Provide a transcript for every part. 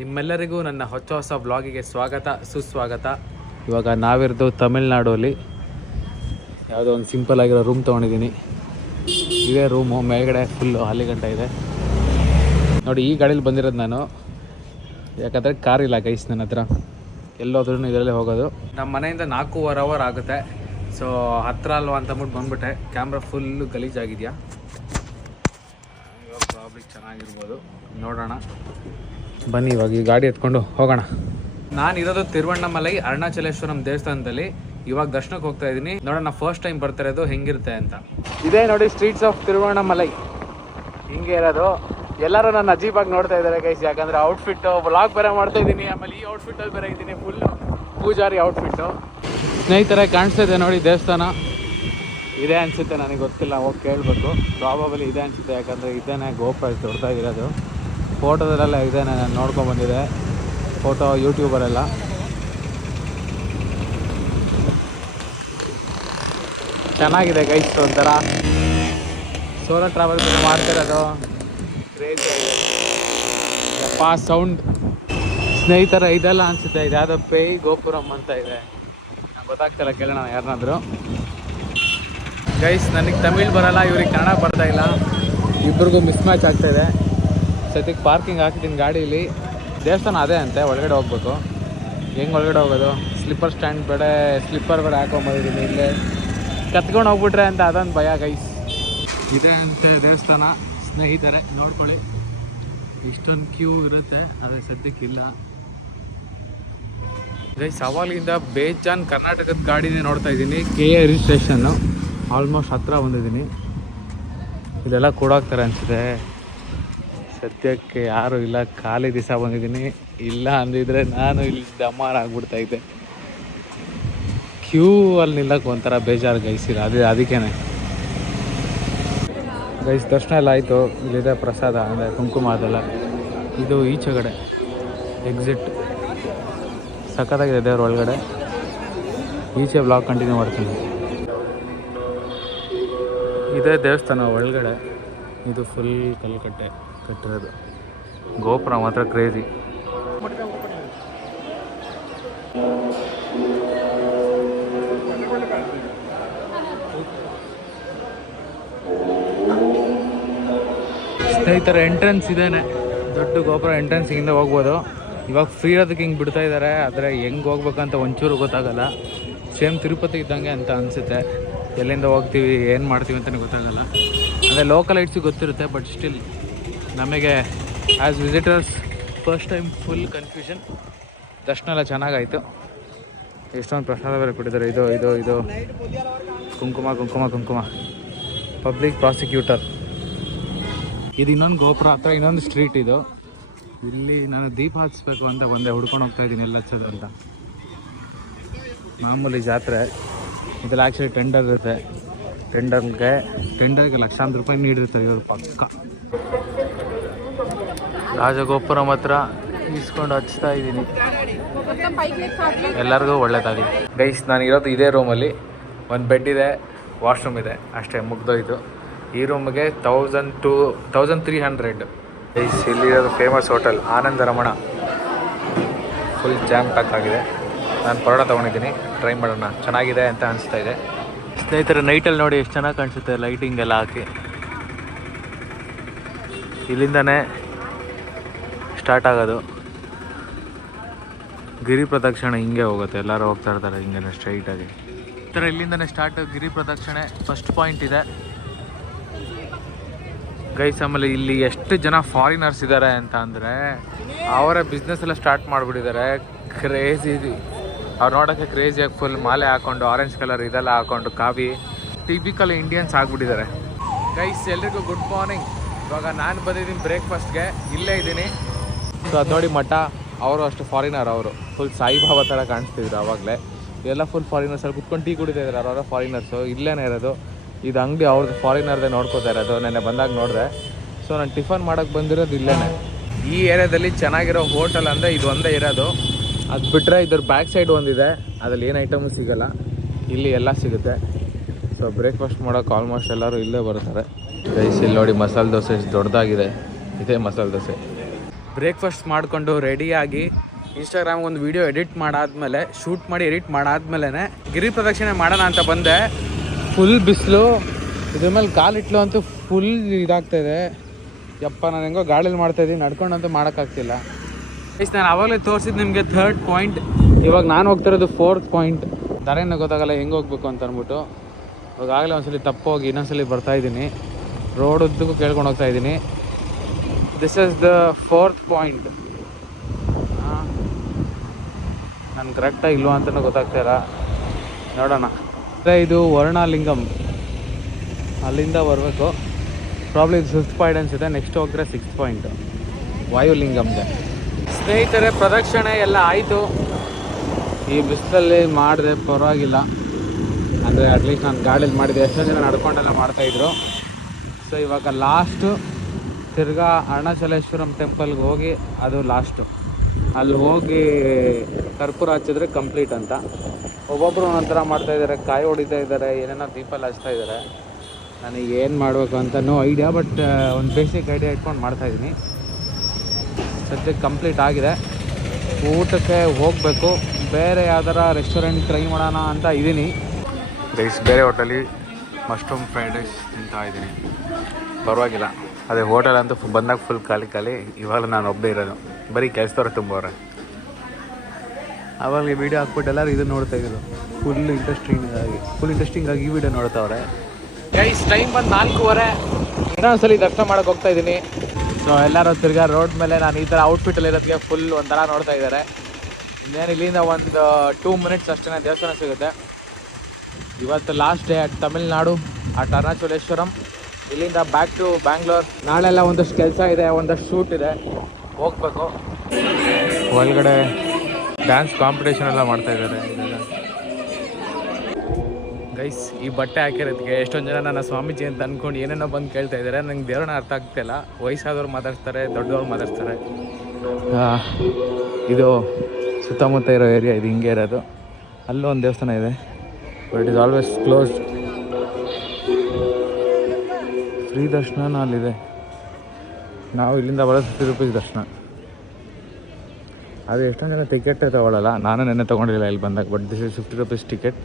ನಿಮ್ಮೆಲ್ಲರಿಗೂ ನನ್ನ ಹೊಸ ವ್ಲಾಗಿಗೆ ಸ್ವಾಗತ ಸುಸ್ವಾಗತ. ಇವಾಗ ನಾವಿರೋದು ತಮಿಳ್ನಾಡಲ್ಲಿ ಯಾವುದೋ ಒಂದು ಸಿಂಪಲ್ ಆಗಿರೋ ರೂಮ್ ತೊಗೊಂಡಿದ್ದೀನಿ. ಇದೇ ರೂಮು, ಮೇಲ್ಗಡೆ ಫುಲ್ಲು ಹಾಲಿಗಂಟ ಇದೆ ನೋಡಿ. ಈ ಗಾಡೀಲಿ ಬಂದಿರೋದು ನಾನು, ಯಾಕಂದರೆ ಕಾರ್ ಇಲ್ಲ ಗೈಸ್ ನನ್ನ ಹತ್ರ. ಎಲ್ಲೋದ್ರೂ ಇದರಲ್ಲೇ ಹೋಗೋದು. ನಮ್ಮ ಮನೆಯಿಂದ 4.25 ಅವರ್ ಆಗುತ್ತೆ. ಸೊ ಹತ್ರ ಅಲ್ವಾ ಅಂತ ಅಂದ್ಬಿಟ್ಟು ಬಂದ್ಬಿಟ್ಟೆ. ಕ್ಯಾಮ್ರಾ ಫುಲ್ಲು ಗಲೀಜಾಗಿದೆಯಾ, ಇವಾಗ ಪ್ರಾಬ್ಲಿಕ್ ಚೆನ್ನಾಗಿರ್ಬೋದು, ನೋಡೋಣ ಬನ್ನಿ. ಇವಾಗ ಈ ಗಾಡಿ ಎತ್ಕೊಂಡು ಹೋಗೋಣ. ನಾನಿರೋದು ತಿರುವಣ್ಣಾಮಲೈ ಅರುಣಾಚಲೇಶ್ವರಂ ದೇವಸ್ಥಾನದಲ್ಲಿ. ಇವಾಗ ದರ್ಶನಕ್ಕೆ ಹೋಗ್ತಾ ಇದ್ದೀನಿ. ನೋಡೋಣ ಫಸ್ಟ್ ಟೈಮ್ ಬರ್ತಾ ಇರೋದು ಹೆಂಗಿರುತ್ತೆ ಅಂತ. ಇದೇ ನೋಡಿ ಸ್ಟ್ರೀಟ್ಸ್ ಆಫ್ ತಿರುವಣ್ಣಾಮಲೈ, ಹಿಂಗೆ ಇರೋದು. ಎಲ್ಲರೂ ನನ್ನ ಅಜೀಬಾಗಿ ನೋಡ್ತಾ ಇದ್ದಾರೆ ಗೈಸ್, ಯಾಕಂದರೆ ಔಟ್ಫಿಟ್ಟು ವ್ಲಾಗ್ ಬೇರೆ ಮಾಡ್ತಾ ಇದ್ದೀನಿ. ಆಮೇಲೆ ಈ ಔಟ್ಫಿಟ್ಟಲ್ಲಿ ಬೇರೆ ಇದ್ದೀನಿ, ಫುಲ್ ಪೂಜಾರಿ ಔಟ್ಫಿಟ್ಟು. ಸ್ನೇಹಿತರೆ ಕಾಣಿಸ್ತಾ ಇದೆ ನೋಡಿ ದೇವಸ್ಥಾನ. ಇದೇ ಅನಿಸುತ್ತೆ, ನನಗೆ ಗೊತ್ತಿಲ್ಲ, ಹೋಗಿ ಕೇಳಬೇಕು. ಪ್ರಾಬಬಲಿ ಇದೆ ಅನಿಸುತ್ತೆ, ಯಾಕಂದರೆ ಇದೇನೆ ಗೋಪುರ ದೊಡ್ಡದಾ ಇರೋದು. ಫೋಟೋದಲ್ಲೆಲ್ಲ ಇದೇನೆ, ನಾನು ನೋಡ್ಕೊಂಡ್ಬಂದಿದೆ ಫೋಟೋ ಯೂಟ್ಯೂಬರೆಲ್ಲ. ಚೆನ್ನಾಗಿದೆ ಗೈಸ್, ಒಂಥರ ಸೋಲೋ ಟ್ರಾವೆಲ್ ಮಾಡ್ತಿರೋದು ಕ್ರೇಜಿ ಆಗಿದೆ. ಯಪ್ಪ ಸೌಂಡ್. ಸ್ನೇಹಿತರ ಇದೆಲ್ಲ ಅನಿಸುತ್ತೆ, ಇದು ಯಾವುದೋ ಪೇ ಗೋಪುರಂ ಅಂತ ಇದೆ, ನಂಗೆ ಗೊತ್ತಾಗ್ತಿಲ್ಲ, ಕೇಳೋಣ ಯಾರನ್ನಾದರೂ. ಗೈಸ್ ನನಗೆ ತಮಿಳ್ ಬರೋಲ್ಲ, ಇವ್ರಿಗೆ ಕನ್ನಡ ಬರ್ತಾ ಇಲ್ಲ, ಇಬ್ರಿಗೂ ಮಿಸ್ ಮ್ಯಾಚ್ ಆಗ್ತಾಯಿದೆ. ಸದ್ಯಕ್ಕೆ ಪಾರ್ಕಿಂಗ್ ಹಾಕಿದ್ದೀನಿ ಗಾಡೀಲಿ. ದೇವಸ್ಥಾನ ಅದೇ ಅಂತೆ, ಒಳಗಡೆ ಹೋಗ್ಬೇಕು. ಹೆಂಗೆ ಒಳಗಡೆ ಹೋಗೋದು? ಸ್ಲಿಪ್ಪರ್ ಸ್ಟ್ಯಾಂಡ್ ಸ್ಲಿಪ್ಪರ್ ಬೇಡ ಹಾಕೊಂಬಂದಿದ್ದೀನಿ. ಇಲ್ಲೇ ಕತ್ಕೊಂಡು ಹೋಗ್ಬಿಟ್ರೆ ಅಂತ ಅದೊಂದು ಭಯ ಗೈಸ್. ಇದೆ ಅಂತೆ ದೇವಸ್ಥಾನ ಸ್ನೇಹಿತರೆ, ನೋಡ್ಕೊಳ್ಳಿ. ಇಷ್ಟೊಂದು ಕ್ಯೂ ಇರುತ್ತೆ, ಆದರೆ ಸದ್ಯಕ್ಕಿಲ್ಲ ಗೈಸ್. ಅವಾಗಲಿಂದ ಬೇಜಾನ್ ಕರ್ನಾಟಕದ ಗಾಡಿನೇ ನೋಡ್ತಾ ಇದ್ದೀನಿ. KA ರಿಜಿಸ್ಟ್ರೇಷನ್ನು ಆಲ್ಮೋಸ್ಟ್ ಹತ್ರ ಬಂದಿದ್ದೀನಿ. ಇದೆಲ್ಲ ಕೊಡೋಗ್ತಾರೆ ಅನಿಸುತ್ತೆ. ಸದ್ಯಕ್ಕೆ ಯಾರೂ ಇಲ್ಲ, ಖಾಲಿ ದಿವಸ ಬಂದಿದ್ದೀನಿ. ಇಲ್ಲ ಅಂದಿದ್ರೆ ನಾನು ಇಲ್ಲಿ ದಮಾರಾಗ್ಬಿಡ್ತಾಯಿದ್ದೆ. ಕ್ಯೂ ಅಲ್ಲಿ ನಿಲ್ಲಕ್ಕೆ ಒಂಥರ ಬೇಜಾರು ಗೈಸ್. ಇಲ್ಲ ಅದಕ್ಕೇ ಗೈಸ್ ದರ್ಶನ ಎಲ್ಲ ಆಯಿತು. ಇಲ್ಲಿದೆ ಪ್ರಸಾದ, ಅಂದರೆ ಕುಂಕುಮ ಅದೆಲ್ಲ. ಇದು ಈಚೆಗಡೆ ಎಕ್ಸಿಟ್ ಸಖತ್ತಾಗಿದೆ ದೇವ್ರ ಒಳಗಡೆ. ಈಚೆ ಬ್ಲಾಗ್ ಕಂಟಿನ್ಯೂ ಮಾಡ್ತೀನಿ. ಇದೇ ದೇವಸ್ಥಾನ ಒಳಗಡೆ. ಇದು ಫುಲ್ ಕಲ್ಕಟ್ಟೆ ಕಟ್ಟಿರೋದು. ಗೋಪುರ ಮಾತ್ರ ಕ್ರೇಜಿ. ಸ್ನೇಹಿತರ ಎಂಟ್ರೆನ್ಸ್ ಇದೇನೆ, ದೊಡ್ಡ ಗೋಪುರ ಎಂಟ್ರೆನ್ಸ್ ಹಿಂದೆ ಹೋಗ್ಬೋದು. ಇವಾಗ ಫ್ರೀ ಇರೋದಕ್ಕೆ ಹಿಂಗೆ ಬಿಡ್ತಾ ಇದ್ದಾರೆ, ಆದರೆ ಹೆಂಗೆ ಹೋಗ್ಬೇಕಂತ ಒಂಚೂರು ಗೊತ್ತಾಗಲ್ಲ. ಸೇಮ್ ತಿರುಪತಿ ಇದ್ದಂಗೆ ಅಂತ ಅನಿಸುತ್ತೆ. ಎಲ್ಲಿಂದ ಹೋಗ್ತೀವಿ ಏನು ಮಾಡ್ತೀವಿ ಅಂತಲೇ ಗೊತ್ತಾಗಲ್ಲ. ಅಂದರೆ ಲೋಕಲ್ ಐಟ್ಸಿಗೆ ಗೊತ್ತಿರುತ್ತೆ, ಬಟ್ ಸ್ಟಿಲ್ ನಮಗೆ as visitors first time full confusion. ದರ್ಶನ ಎಲ್ಲ ಚೆನ್ನಾಗಾಯಿತು. ಎಷ್ಟೊಂದು ಪ್ರಸಾದ ಬೇರೆ ಕೊಟ್ಟಿದ್ದಾರೆ. ಇದು ಕುಂಕುಮ ಪಬ್ಲಿಕ್ ಪ್ರಾಸಿಕ್ಯೂಟರ್. ಇದು ಇನ್ನೊಂದು ಗೋಪುರ ಹತ್ರ ಇನ್ನೊಂದು ಸ್ಟ್ರೀಟ್. ಇದು ಇಲ್ಲಿ ನಾನು ದೀಪ ಹಚ್ಬೇಕು ಅಂತ ಒಂದೇ ಹುಡ್ಕೊಂಡು ಹೋಗ್ತಾ ಇದ್ದೀನಿ, ಎಲ್ಲ ಹಚ್ಚೋದು ಅಂತ. ಮಾಮೂಲಿ ಜಾತ್ರೆ ಇದೆಲ್ಲ. ಆ್ಯಕ್ಚುಲಿ ಟೆಂಡರ್ ಇರುತ್ತೆ. ಟೆಂಡರ್ಗೆ ಲಕ್ಷಾಂತರ ರೂಪಾಯಿ ನೀಡಿರ್ತಾರೆ ಇವರು ಪಕ್ಕ. ರಾಜಗೋಪುರ ಮಾತ್ರ ಇಸ್ಕೊಂಡು ಹಚ್ತಾ ಇದ್ದೀನಿ. ಎಲ್ಲರಿಗೂ ಒಳ್ಳೇದಾಗಲಿ ಗೈಸ್. ನಾನು ಇರೋದು ಇದೇ ರೂಮಲ್ಲಿ. ಒಂದು ಬೆಡ್ ಇದೆ, ವಾಶ್ರೂಮ್ ಇದೆ, ಅಷ್ಟೇ ಮುಗ್ದೋಯ್ತು. ಈ ರೂಮ್ಗೆ 1300 ಗೈಸ್. ಇಲ್ಲಿರೋದು ಫೇಮಸ್ ಹೋಟೆಲ್ ಆನಂದ ರಮಣ. ಫುಲ್ ಜಾಮ್ ಪ್ಯಾಕ್ ಆಗಿದೆ. ನಾನು ಪರೋಟ ತೊಗೊಂಡಿದ್ದೀನಿ, ಟ್ರೈ ಮಾಡೋಣ, ಚೆನ್ನಾಗಿದೆ ಅಂತ ಅನಿಸ್ತಾ ಇದೆ. ಸ್ನೇಹಿತರೆ ನೈಟಲ್ಲಿ ನೋಡಿ ಎಷ್ಟು ಚೆನ್ನಾಗಿ ಕಾಣಿಸುತ್ತೆ, ಲೈಟಿಂಗ್ ಎಲ್ಲ ಹಾಕಿ. ಇಲ್ಲಿಂದನೇ ಸ್ಟಾರ್ಟ್ ಆಗೋದು ಗಿರಿ ಪ್ರದಕ್ಷಿಣೆ. ಹಿಂಗೆ ಹೋಗುತ್ತೆ, ಎಲ್ಲರೂ ಹೋಗ್ತಾ ಇರ್ತಾರೆ ಹಿಂಗೆ ಸ್ಟ್ರೈಟಾಗಿ. ಈ ಥರ ಇಲ್ಲಿಂದನೇ ಸ್ಟಾರ್ಟ್ ಗಿರಿ ಪ್ರದಕ್ಷಿಣೆ. ಫಸ್ಟ್ ಪಾಯಿಂಟ್ ಇದೆ ಗೈಸ್. ಆಮೇಲೆ ಇಲ್ಲಿ ಎಷ್ಟು ಜನ ಫಾರಿನರ್ಸ್ ಇದ್ದಾರೆ ಅಂತ ಅಂದರೆ, ಅವರ ಬಿಸ್ನೆಸ್ ಎಲ್ಲ ಸ್ಟಾರ್ಟ್ ಮಾಡಿಬಿಟ್ಟಿದ್ದಾರೆ. ಕ್ರೇಜಿ, ಅವ್ರು ನೋಡೋಕ್ಕೆ ಕ್ರೇಜಿಯಾಗಿ ಫುಲ್ ಮಾಲೆ ಹಾಕ್ಕೊಂಡು, ಆರೆಂಜ್ ಕಲರ್ ಇದೆಲ್ಲ ಹಾಕ್ಕೊಂಡು, ಕಾವಿ ಟಿಪಿಕಲ್ ಇಂಡಿಯನ್ಸ್ ಆಗಿಬಿಟ್ಟಿದ್ದಾರೆ ಗೈಸ್. ಎಲ್ರಿಗೂ ಗುಡ್ ಮಾರ್ನಿಂಗ್. ಇವಾಗ ನಾನು ಬಂದಿದ್ದೀನಿ ಬ್ರೇಕ್ಫಾಸ್ಟ್ಗೆ, ಇಲ್ಲೇ ಇದ್ದೀನಿ. ಸೊ ಅದು ನೋಡಿ ಮಠ. ಅವರು ಅಷ್ಟು ಫಾರಿನರ್, ಅವರು ಫುಲ್ ಸಾಯಿಬಾಬಾ ಥರ ಕಾಣಿಸ್ತಿದ್ರು ಆವಾಗಲೇ. ಎಲ್ಲ ಫುಲ್ ಫಾರಿನರ್ಸ್ ಅಲ್ಲಿ ಕುತ್ಕೊಂಡು ಟೀ ಕುಡಿತಾ ಇದ್ದಾರೆ. ಅವರ ಫಾರಿನರ್ಸು ಇಲ್ಲೇ ಇರೋದು. ಇದು ಅಂಗಡಿ ಅವ್ರದ್ದು ಫಾರಿನರ್ದೇ ನೋಡ್ಕೋತಾ ಇರೋದು. ನೆನ್ನೆ ಬಂದಾಗ ನೋಡಿದೆ. ಸೊ ನಾನು ಟಿಫನ್ ಮಾಡೋಕ್ಕೆ ಬಂದಿರೋದು ಇಲ್ಲೇ. ಈ ಏರಿಯಾದಲ್ಲಿ ಚೆನ್ನಾಗಿರೋ ಹೋಟೆಲ್ ಅಂದರೆ ಇದು ಒಂದೇ ಇರೋದು. ಅದು ಬಿಟ್ಟರೆ ಇದ್ರ ಬ್ಯಾಕ್ ಸೈಡ್ ಒಂದಿದೆ, ಅದ್ರಲ್ಲಿ ಏನು ಐಟಮು ಸಿಗೋಲ್ಲ, ಇಲ್ಲಿ ಎಲ್ಲ ಸಿಗುತ್ತೆ. ಸೊ ಬ್ರೇಕ್ಫಾಸ್ಟ್ ಮಾಡೋಕೆ ಆಲ್ಮೋಸ್ಟ್ ಎಲ್ಲರೂ ಇಲ್ಲೇ ಬರ್ತಾರೆ ಗೈಸ್. ಇಲ್ಲಿ ನೋಡಿ ಮಸಾಲೆ ದೋಸೆ ಎಷ್ಟು ದೊಡ್ಡದಾಗಿದೆ. ಇದೇ ಮಸಾಲೆ ದೋಸೆ ಬ್ರೇಕ್ಫಾಸ್ಟ್ ಮಾಡಿಕೊಂಡು ರೆಡಿಯಾಗಿ ಇನ್ಸ್ಟಾಗ್ರಾಮ್ಗೆ ಒಂದು ವೀಡಿಯೋ ಎಡಿಟ್ ಮಾಡಾದ್ಮೇಲೆ ಶೂಟ್ ಮಾಡಿ ಎಡಿಟ್ ಮಾಡಾದ್ಮೇಲೆ ಗಿರಿ ಪ್ರದಕ್ಷಿಣೆ ಮಾಡೋಣ ಅಂತ ಬಂದೆ. ಫುಲ್ ಬಿಸಿಲು, ಇದ್ರ ಮೇಲೆ ಕಾಲಿಟ್ಲು ಅಂತೂ ಫುಲ್ ಇದಾಗ್ತಾಯಿದೆ. ಯಪ್ಪ, ನಾನು ಹೆಂಗೋ ಗಾಳೀಲಿ ಮಾಡ್ತಾಯಿದ್ದೀನಿ, ನಡ್ಕೊಂಡಂತೂ ಮಾಡೋಕ್ಕಾಗ್ತಿಲ್ಲ. ನಾನು ಆವಾಗಲೇ ತೋರಿಸಿದ್ದು ನಿಮಗೆ 3rd ಪಾಯಿಂಟ್. ಇವಾಗ ನಾನು ಹೋಗ್ತಿರೋದು 4th ಪಾಯಿಂಟ್. ದಾರಿನ ಗೊತ್ತಾಗಲ್ಲ ಹೆಂಗೆ ಹೋಗ್ಬೇಕು ಅಂತ ಅಂದ್ಬಿಟ್ಟು ಇವಾಗಲೇ ಒಂದ್ಸಲಿ ತಪ್ಪೋಗಿ ಇನ್ನೊಂದ್ಸಲಿ ಬರ್ತಾಯಿದ್ದೀನಿ. ರೋಡ್ ಉದ್ದಕ್ಕೂ ಕೇಳ್ಕೊಂಡು ಹೋಗ್ತಾಯಿದ್ದೀನಿ. This is the 4th point. ನಾನು ಕರೆಕ್ಟಾಗಿ ಇಲ್ವಾ ಅಂತಲೂ ಗೊತ್ತಾಗ್ತಾಯಿಲ್ಲ, ನೋಡೋಣ. ಇದು ವರ್ಣಲಿಂಗಂ, ಅಲ್ಲಿಂದ ಬರಬೇಕು. ಪ್ರಾಬ್ಲಿ ಇದು 5th ಪಾಯಿಂಟ್ ಅನಿಸುತ್ತೆ. ನೆಕ್ಸ್ಟ್ ಹೋಗ್ತಾರೆ 6th ಪಾಯಿಂಟು ವಾಯುಲಿಂಗಮ್ಗೆ. ಸ್ನೇಹಿತರೆ, ಪ್ರದಕ್ಷಿಣೆ ಎಲ್ಲ ಆಯಿತು. ಈ ಬಿಸಿಲಲ್ಲಿ ಮಾಡಿದೆ, ಪರವಾಗಿಲ್ಲ. ಅಂದರೆ ಅಟ್ಲೀಸ್ಟ್ ನಾನು ಗಾಡೀಲಿ ಮಾಡಿದೆ. ಎಷ್ಟೋ ಜನ ನಡ್ಕೊಂಡೆಲ್ಲ ಮಾಡ್ತಾಯಿದ್ರು. ಸೊ ಇವಾಗ ಲಾಸ್ಟು ತಿರ್ಗಾ ಅರುಣಾಚಲೇಶ್ವರಂ ಟೆಂಪಲ್ಗೆ ಹೋಗಿ, ಅದು ಲಾಸ್ಟು. ಅಲ್ಲಿ ಹೋಗಿ ಕರ್ಪೂರ ಹಚ್ಚಿದ್ರೆ ಕಂಪ್ಲೀಟ್ ಅಂತ. ಒಬ್ಬೊಬ್ಬರು ಒಂಥರ ಮಾಡ್ತಾಯಿದ್ದಾರೆ, ಕಾಯಿ ಹೊಡಿತಾ ಇದ್ದಾರೆ, ಏನೇನೋ ದೀಪಲ್ಲಿ ಹಚ್ತಾ ಇದ್ದಾರೆ. ನನಗೆ ಏನು ಮಾಡಬೇಕು ಅಂತ ನೋ ಐಡಿಯಾ, ಬಟ್ ಒಂದು ಬೇಸಿಕ್ ಐಡಿಯಾ ಇಟ್ಕೊಂಡು ಮಾಡ್ತಾಯಿದ್ದೀನಿ. ಸದ್ಯಕ್ಕೆ ಕಂಪ್ಲೀಟ್ ಆಗಿದೆ. ಊಟಕ್ಕೆ ಹೋಗಬೇಕು. ಬೇರೆ ಯಾವ್ದಾರ ರೆಸ್ಟೋರೆಂಟ್ ಟ್ರೈ ಮಾಡೋಣ ಅಂತ ಇದ್ದೀನಿ. ಬೇರೆ ಹೋಟೆಲಿ ಮಶ್ರೂಮ್ ಫ್ರೈಡ್ ರೈಸ್ ತಿಂತಾ ಇದ್ದೀನಿ, ಪರವಾಗಿಲ್ಲ. ಅದೇ ಹೋಟೆಲ್ ಅಂತೂ ಬಂದಾಗ ಫುಲ್ ಖಾಲಿ. ಇವಾಗ ನಾನು ಒಬ್ಬೇ ಇರೋದು, ಬರೀ ಕೆಲಸದವ್ರು ತುಂಬವ್ರೆ. ಆವಾಗಲೇ ವೀಡಿಯೋ ಹಾಕ್ಬಿಟ್ಟು ಎಲ್ಲರೂ ಇದನ್ನು ನೋಡ್ತಾಯಿದ್ರು. ಫುಲ್ ಇಂಟ್ರೆಸ್ಟಿಂಗ್ ಆಗಿ ಈ ವಿಡಿಯೋ ನೋಡ್ತಾವ್ರೆ. ಗೈಸ್, ಟೈಮ್ ಬಂದು 4:15. ಇನ್ನೊಂದ್ಸಲಿ ದರ್ಶನ ಮಾಡೋಕೆ ಹೋಗ್ತಾ ಇದ್ದೀನಿ. ಸೊ ಎಲ್ಲರೂ ತಿರ್ಗಾ ರೋಡ್ ಮೇಲೆ ನಾನು ಈ ಥರ ಔಟ್ಫಿಟ್ಟಲ್ಲಿ ಇರೋದಕ್ಕೆ ಫುಲ್ ಒಂಥರ ನೋಡ್ತಾ ಇದ್ದಾರೆ. ಇನ್ನೇನು ಇಲ್ಲಿಂದ ಒಂದು 2 ಮಿನಿಟ್ಸ್ ಅಷ್ಟೇ ದೇವಸ್ಥಾನ ಸಿಗುತ್ತೆ. ಇವತ್ತು last day at Tamil Nadu, at Arunachaleshwaram. ಇಲ್ಲಿಂದ ಬ್ಯಾಕ್ ಟು ಬ್ಯಾಂಗ್ಳೂರ್. ನಾಳೆಲ್ಲ ಒಂದಷ್ಟು ಕೆಲಸ ಇದೆ, ಒಂದಷ್ಟು ಶೂಟ್ ಇದೆ, ಹೋಗ್ಬೇಕು. ಒಳಗಡೆ ಡ್ಯಾನ್ಸ್ ಕಾಂಪಿಟೇಷನ್ ಎಲ್ಲ ಮಾಡ್ತಾಯಿದ್ದಾರೆ. ಗೈಸ್, ಈ ಬಟ್ಟೆ ಹಾಕಿರೋದಕ್ಕೆ ಎಷ್ಟೊಂದು ಜನ ನನ್ನ ಸ್ವಾಮೀಜಿ ಅಂತ ಅಂದ್ಕೊಂಡು ಏನೇನೋ ಬಂದು ಕೇಳ್ತಾ ಇದ್ದಾರೆ. ನಂಗೆ ದೇವ್ರನ್ನ ಅರ್ಥ ಆಗ್ತಾಯಿಲ್ಲ. ವಯಸ್ಸಾದವ್ರು ಮಾತಾಡ್ತಾರೆ, ದೊಡ್ಡವ್ರು ಮಾತಾಡ್ತಾರೆ. ಇದು ಸುತ್ತಮುತ್ತ ಇರೋ ಏರಿಯಾ, ಇದು ಹಿಂಗೆ ಇರೋದು. ಅಲ್ಲೂ ಒಂದು ದೇವಸ್ಥಾನ ಇದೆ, but it is always closed. Free ದರ್ಶನ ಅಲ್ಲಿದೆ. ನಾವು ಇಲ್ಲಿಂದ ಬರೋದು 50 ರೂಪೀಸ್ ದರ್ಶನ. ಅದು ಎಷ್ಟೊಂದು ಜನ ಟಿಕೆಟೇ ತೊಗೊಳ್ಳಲ್ಲ. ನಾನು ನೆನ್ನೆ ತೊಗೊಂಡಿಲ್ಲ ಇಲ್ಲಿ ಬಂದಾಗ. But this is 50 rupees ticket.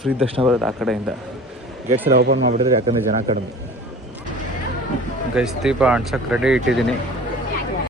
Free ದರ್ಶನ ಬರೋದು ಆ ಕಡೆಯಿಂದ. ಗೇಟ್ಸ್ ಎಲ್ಲ ಓಪನ್ ಮಾಡಿಬಿಟ್ರೆ, ಯಾಕಂದರೆ ಜನ ಕಡಿಮೆ. ಗೈಸ್, ದೀಪ ಅಂಟ್ಸೋಕ್ಕೆ ರೆಡಿ ಇಟ್ಟಿದ್ದೀನಿ.